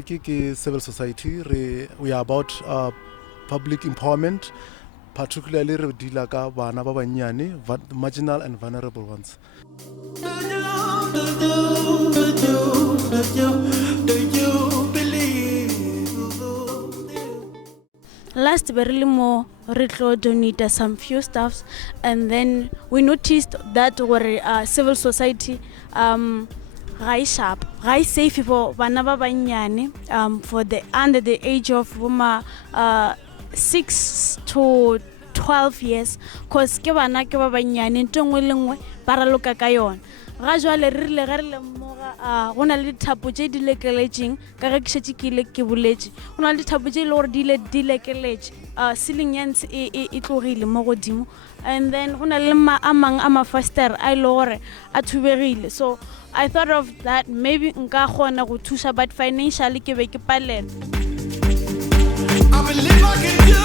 Maleki ke civil society. We are about public empowerment, particularly re deala ka bana ba banyane, marginal and vulnerable ones. Last very more retro donate some few stuffs, and then we noticed that were civil society high sharp, high safe for bana ba banyane for the under the age of 6 to 12 years, cause ke bana ke ba banyane ntongwe lengwe ba raloka ka yona. Ga jwale re rile ga re lemoga go na le dithapo tse di lekeletseng ka ge ke šetše ke ile ke boletse go na le dithapo tse e le gore di ile di lekeletse ceiling ya ntse e tlogile mo godimo, and then go na le a mang a mafastere a ile gore a thubegile. So I thought of that maybe nka kgona go thusa, but financially ke be ke palela. I believe I can do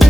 it.